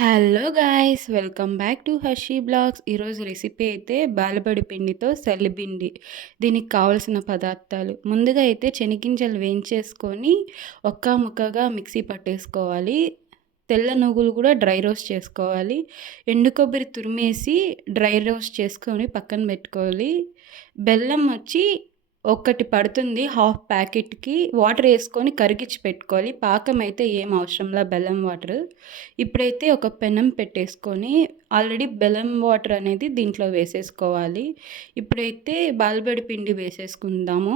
Hello guys! Welcome back to Harshi blogs. ఈరోజు recipe అయితే బాలబడి పిండితో సలిబిండి. దీనికి కావాల్సిన పదార్థాలు ముందుగా అయితే శనగింజలు వేయించేసుకొని ఒక్క ముక్కగా మిక్సీ పట్టేసుకోవాలి. తెల్ల నువ్వులు కూడా డ్రై రోస్ట్ చేసుకోవాలి. ఎండు కొబ్బరి తురిమేసి డ్రై రోస్ట్ చేసుకొని పక్కన పెట్టుకోవాలి. బెల్లం వచ్చి ఒకటి పడుతుంది హాఫ్ ప్యాకెట్కి. వాటర్ వేసుకొని కరిగించి పెట్టుకోవాలి. పాకం అయితే ఏం అవసరంలా బెల్లం వాటర్. ఇప్పుడైతే ఒక పెనం పెట్టేసుకొని ఆల్రెడీ బెల్లం వాటర్ అనేది దీంట్లో వేసేసుకోవాలి. ఇప్పుడైతే బాలబడి పిండి వేసేసుకుందాము.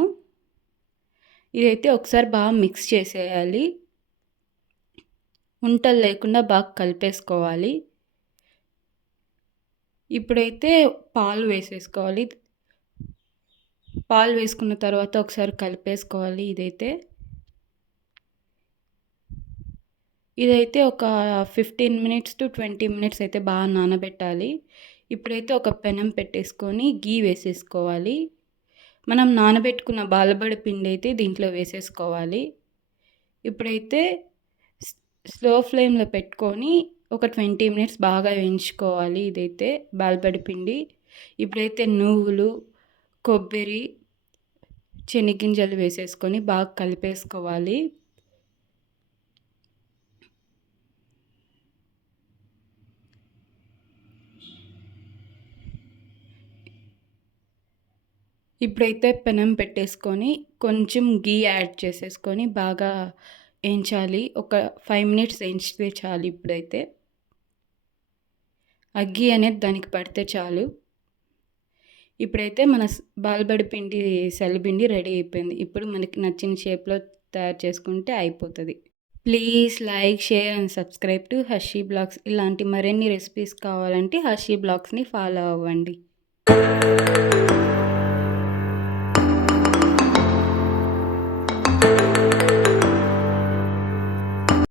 ఇదైతే ఒకసారి బాగా మిక్స్ చేసేయాలి. ఉంటలు లేకుండా బాగా కలిపేసుకోవాలి. ఇప్పుడైతే పాలు వేసేసుకోవాలి. పాలు వేసుకున్న తర్వాత ఒకసారి కలిపేసుకోవాలి. ఇదైతే ఒక 15 మినిట్స్ టు 20 మినిట్స్ అయితే బాగా నానబెట్టాలి. ఇప్పుడైతే ఒక పెనం పెట్టేసుకొని గీ వేసేసుకోవాలి. మనం నానబెట్టుకున్న బాలబడి పిండి అయితే దీంట్లో వేసేసుకోవాలి. ఇప్పుడైతే స్లో ఫ్లేమ్లో పెట్టుకొని ఒక 20 మినిట్స్ బాగా వేయించుకోవాలి. ఇదైతే బాలబడి పిండి. ఇప్పుడైతే నువ్వులు, కొబ్బరి, శనగింజలు వేసేసుకొని బాగా కలిపేసుకోవాలి. ఇప్పుడైతే పెనం పెట్టేసుకొని కొంచెం గీ యాడ్ చేసేసుకొని బాగా వేయించాలి. ఒక 5 మినిట్స్ వేయించితే చాలు. ఇప్పుడైతే ఆ గీ అనేది దానికి పడితే చాలు. ఇప్పుడైతే మన బాలబడి పిండి సలిబిండి రెడీ అయిపోయింది. ఇప్పుడు మనకి నచ్చిన షేప్లో తయారు చేసుకుంటే అయిపోతుంది. Please like, share and subscribe to Harshi blogs. ఇలాంటి మరిన్ని రెసిపీస్ కావాలంటే హర్షీ బ్లాగ్స్ని ఫాలో అవ్వండి.